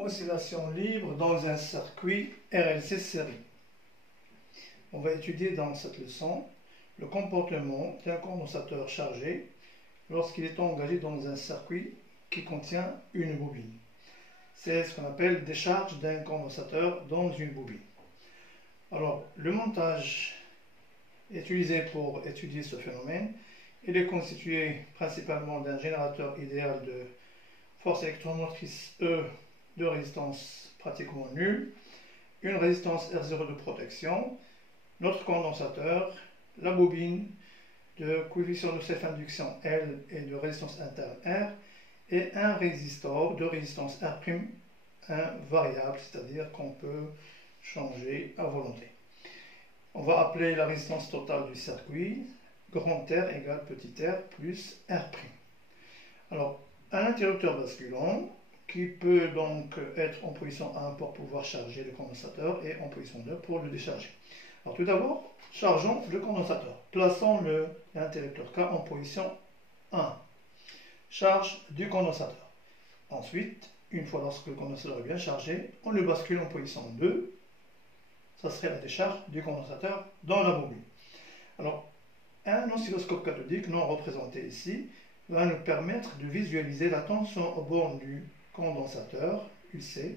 Oscillation libre dans un circuit RLC série. On va étudier dans cette leçon le comportement d'un condensateur chargé lorsqu'il est engagé dans un circuit qui contient une bobine. C'est ce qu'on appelle décharge d'un condensateur dans une bobine. Alors, le montage utilisé pour étudier ce phénomène, il est constitué principalement d'un générateur idéal de force électromotrice E de résistance pratiquement nulle, une résistance R0 de protection, notre condensateur, la bobine de coefficient de self-induction L et de résistance interne R, et un résistor de résistance R', un variable, c'est-à-dire qu'on peut changer à volonté. On va appeler la résistance totale du circuit grand R égale petit r plus R'. Alors, un interrupteur basculant qui peut donc être en position 1 pour pouvoir charger le condensateur et en position 2 pour le décharger. Alors tout d'abord, chargeons le condensateur. Plaçons l'interrupteur K en position 1. Charge du condensateur. Ensuite, une fois lorsque le condensateur est bien chargé, on le bascule en position 2. Ça serait la décharge du condensateur dans la bobine. Alors, un oscilloscope cathodique non représenté ici va nous permettre de visualiser la tension aux bornes du condensateur UC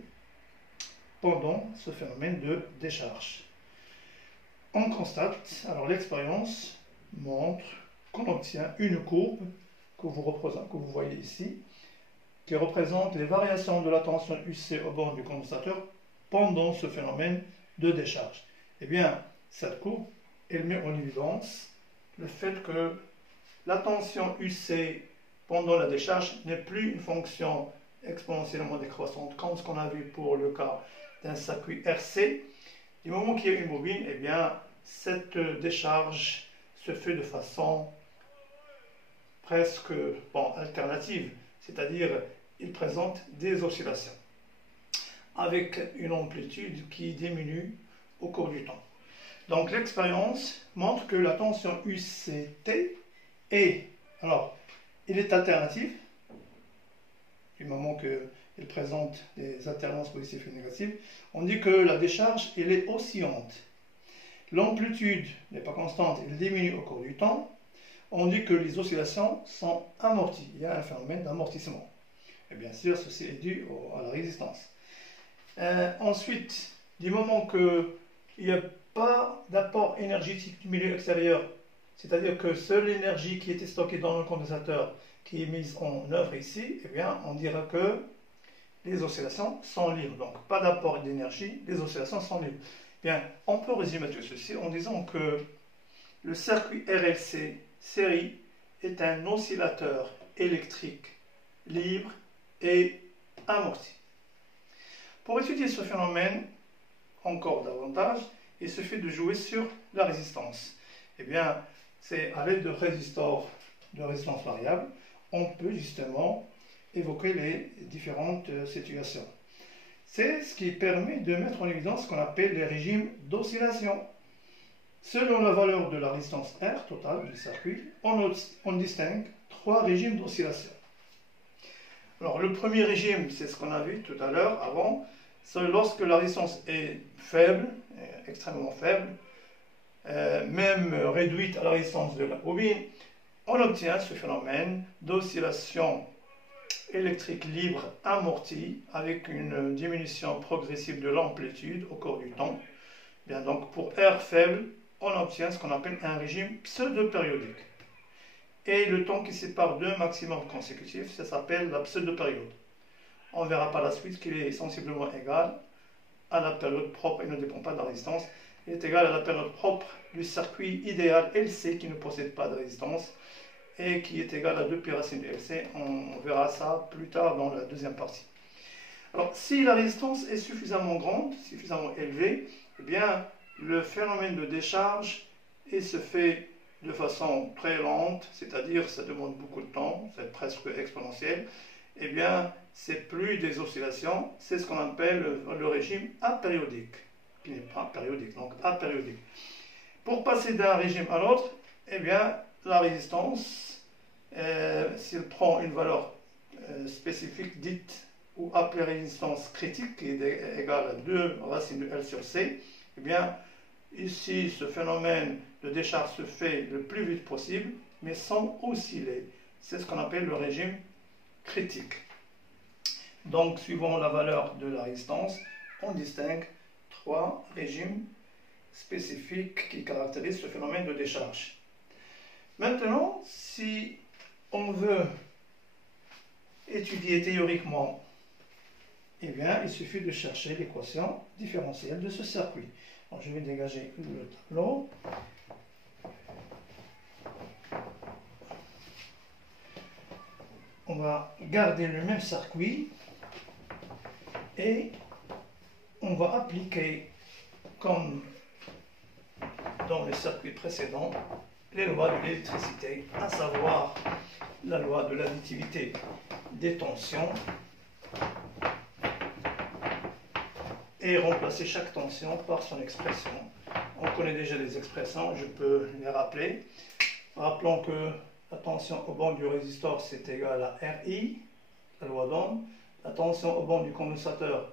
pendant ce phénomène de décharge. On constate, alors l'expérience montre qu'on obtient une courbe que vous voyez ici, qui représente les variations de la tension UC aux bornes du condensateur pendant ce phénomène de décharge. Eh bien, cette courbe, elle met en évidence le fait que la tension UC pendant la décharge n'est plus une fonction exponentiellement décroissante comme ce qu'on a vu pour le cas d'un circuit RC. Du moment qu'il y a une bobine, eh bien, cette décharge se fait de façon presque alternative, c'est-à-dire il présente des oscillations avec une amplitude qui diminue au cours du temps. Donc l'expérience montre que la tension UCT est, alors, il est alternatif, du moment qu'il présente des alternances positives et négatives. On dit que la décharge, elle est oscillante. L'amplitude n'est pas constante, elle diminue au cours du temps. On dit que les oscillations sont amorties. Il y a un phénomène d'amortissement. Et bien sûr, ceci est dû à la résistance. Ensuite, du moment qu'il n'y a pas d'apport énergétique du milieu extérieur, c'est-à-dire que seule l'énergie qui était stockée dans le condensateur qui est mise en œuvre ici, eh bien, on dira que les oscillations sont libres. Donc, pas d'apport d'énergie, les oscillations sont libres. Bien, on peut résumer tout ceci en disant que le circuit RLC série est un oscillateur électrique libre et amorti. Pour étudier ce phénomène encore davantage, il suffit de jouer sur la résistance. Eh bien, c'est à l'aide de résistors de résistance variable, on peut justement évoquer les différentes situations. C'est ce qui permet de mettre en évidence ce qu'on appelle les régimes d'oscillation. Selon la valeur de la résistance R totale du circuit, on distingue trois régimes d'oscillation. Alors, le premier régime, c'est ce qu'on a vu tout à l'heure, avant, c'est lorsque la résistance est faible, extrêmement faible, même réduite à la résistance de la bobine, on obtient ce phénomène d'oscillation électrique libre amortie avec une diminution progressive de l'amplitude au cours du temps. Bien, donc pour R faible, on obtient ce qu'on appelle un régime pseudo-périodique. Et le temps qui sépare deux maximums consécutifs, ça s'appelle la pseudo-période. On verra par la suite qu'il est sensiblement égal à la période propre, il ne dépend pas de la résistance, il est égal à la période propre du circuit idéal LC qui ne possède pas de résistance et qui est égal à 2 pi racine de LC. On verra ça plus tard dans la deuxième partie. Alors, si la résistance est suffisamment grande, suffisamment élevée, eh bien, le phénomène de décharge se fait de façon très lente, c'est-à-dire ça demande beaucoup de temps, c'est presque exponentiel. Eh bien, c'est plus des oscillations, c'est ce qu'on appelle le régime apériodique, qui n'est pas périodique, donc apériodique. Pour passer d'un régime à l'autre, eh bien, la résistance, s'il prend une valeur spécifique dite ou appelée résistance critique, qui est égale à 2 racine de L sur C, eh bien, ici, ce phénomène de décharge se fait le plus vite possible, mais sans osciller. C'est ce qu'on appelle le régime critique. Donc, suivant la valeur de la résistance, on distingue 3 régimes spécifiques qui caractérisent ce phénomène de décharge. Maintenant, si on veut étudier théoriquement, eh bien, il suffit de chercher l'équation différentielle de ce circuit. Alors, je vais dégager le tableau. On va garder le même circuit et on va appliquer, comme dans le circuit précédent, les lois de l'électricité, à savoir la loi de l'additivité des tensions, et remplacer chaque tension par son expression. On connaît déjà les expressions, je peux les rappeler. Rappelons que la tension au banc du résistor, c'est égal à RI, la loi d'Ohm. La tension au banc du condensateur,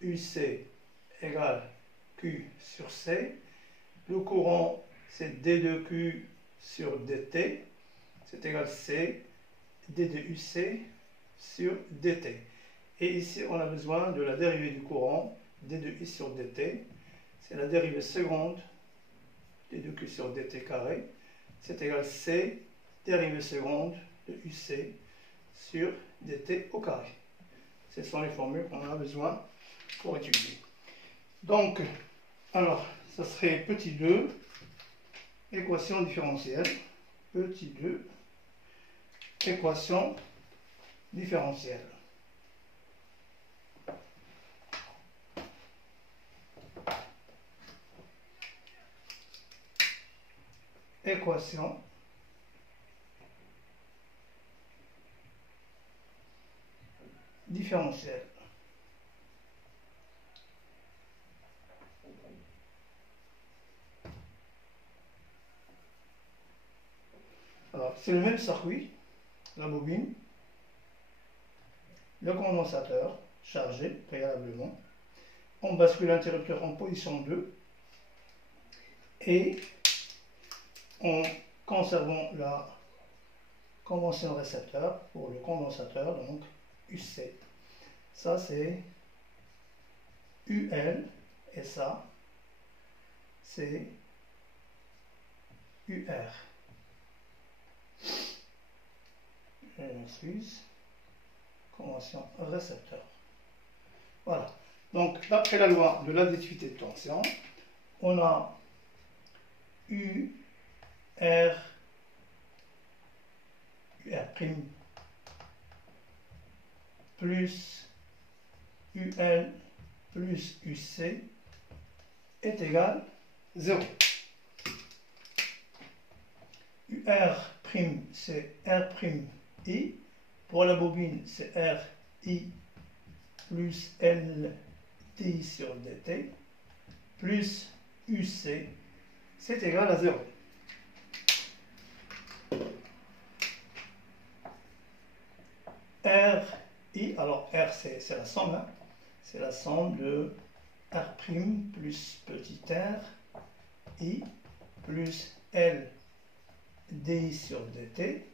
UC, égale Q sur C. Le courant, c'est D2Q sur DT, c'est égal C, D2UC sur DT. Et ici, on a besoin de la dérivée du courant, D2I sur DT, c'est la dérivée seconde, D2Q sur DT carré, c'est égal C, dérivée seconde de UC sur DT au carré. Ce sont les formules qu'on a besoin pour étudier. Donc, alors, ça serait petit 2, équation différentielle, petit 2, équation différentielle. Équation différentielle. Alors, c'est le même circuit, la bobine, le condensateur chargé préalablement. On bascule l'interrupteur en position 2 et en conservant la convention récepteur pour le condensateur, donc UC. Ça c'est UL et ça c'est UR. Je m'excuse. Convention récepteur. Voilà. Donc, d'après la loi de l'additivité de tension, on a UR prime plus UL plus UC est égal 0. UR prime, c'est R prime I. Pour la bobine, c'est RI plus LDI sur DT plus UC, c'est égal à 0. RI, alors R c'est la somme, hein, c'est la somme de R' plus petit r, I plus LDI sur DT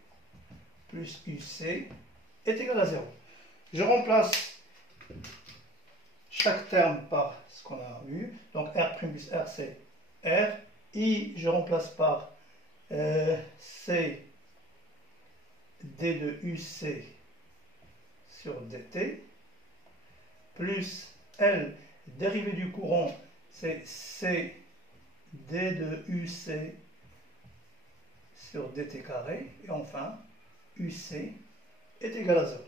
plus UC est égal à 0. Je remplace chaque terme par ce qu'on a vu. Donc R' plus R, c'est R. I, je remplace par C D de UC sur DT, plus L, dérivée du courant, c'est C D de UC sur DT carré. Et enfin, UC est égal à 0.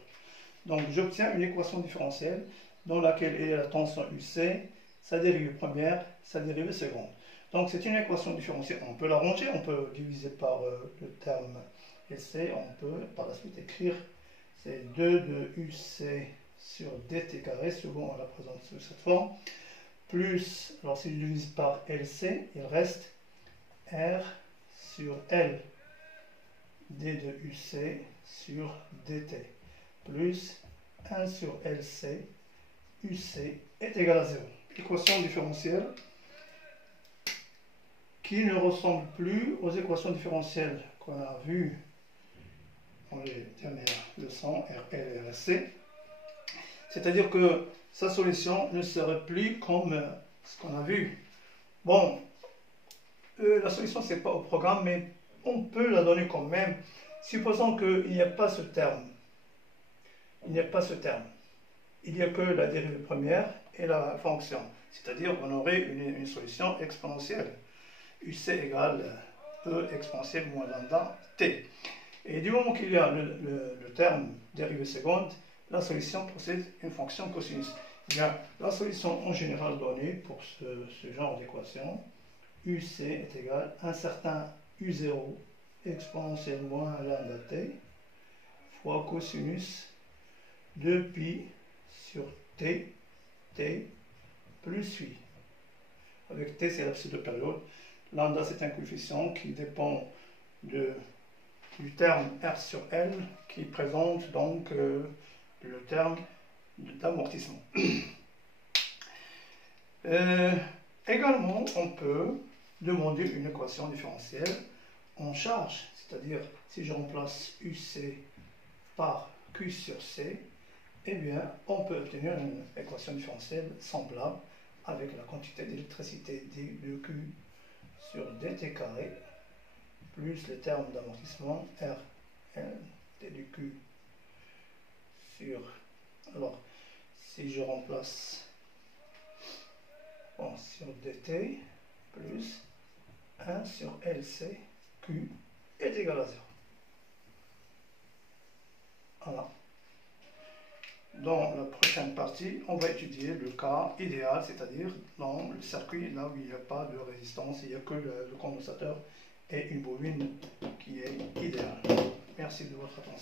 Donc j'obtiens une équation différentielle dans laquelle est la tension UC, sa dérivée première, sa dérivée seconde. Donc c'est une équation différentielle. On peut l'arranger, on peut diviser par le terme LC, on peut par la suite écrire c'est 2 de UC sur DT carré, souvent on la présente sous cette forme, plus, alors si je divise par LC, il reste R sur L D de UC sur DT, plus 1 sur LC, UC est égal à 0. Équation différentielle qui ne ressemble plus aux équations différentielles qu'on a vues dans les dernières leçons, RL et RC. C'est-à-dire que sa solution ne serait plus comme ce qu'on a vu. Bon, la solution, ce n'est pas au programme, mais on peut la donner quand même. Supposons qu'il n'y a pas ce terme. Il n'y a pas ce terme. Il n'y a que la dérivée première et la fonction. C'est-à-dire qu'on aurait une solution exponentielle. UC égale E exponentielle moins lambda T. Et du moment qu'il y a le terme dérivée seconde, la solution possède une fonction cosinus. Bien, la solution en général donnée pour ce genre d'équation, UC est égal à un certain U0 exponentielle moins lambda T fois cosinus de pi sur T plus I. Avec T, c'est la pseudo-période. Lambda, c'est un coefficient qui dépend du terme R sur L, qui présente donc le terme d'amortissement. Également, on peut demander une équation différentielle en charge, c'est-à-dire si je remplace UC par Q sur C, eh bien, on peut obtenir une équation différentielle semblable avec la quantité d'électricité d de Q sur dt carré plus les termes d'amortissement R, L, d de Q sur... Alors, si je remplace sur dt plus 1 sur LC, Q est égal à 0. Voilà. Dans la prochaine partie, on va étudier le cas idéal, c'est-à-dire dans le circuit là où il n'y a pas de résistance, il n'y a que le condensateur et une bobine qui est idéale. Merci de votre attention.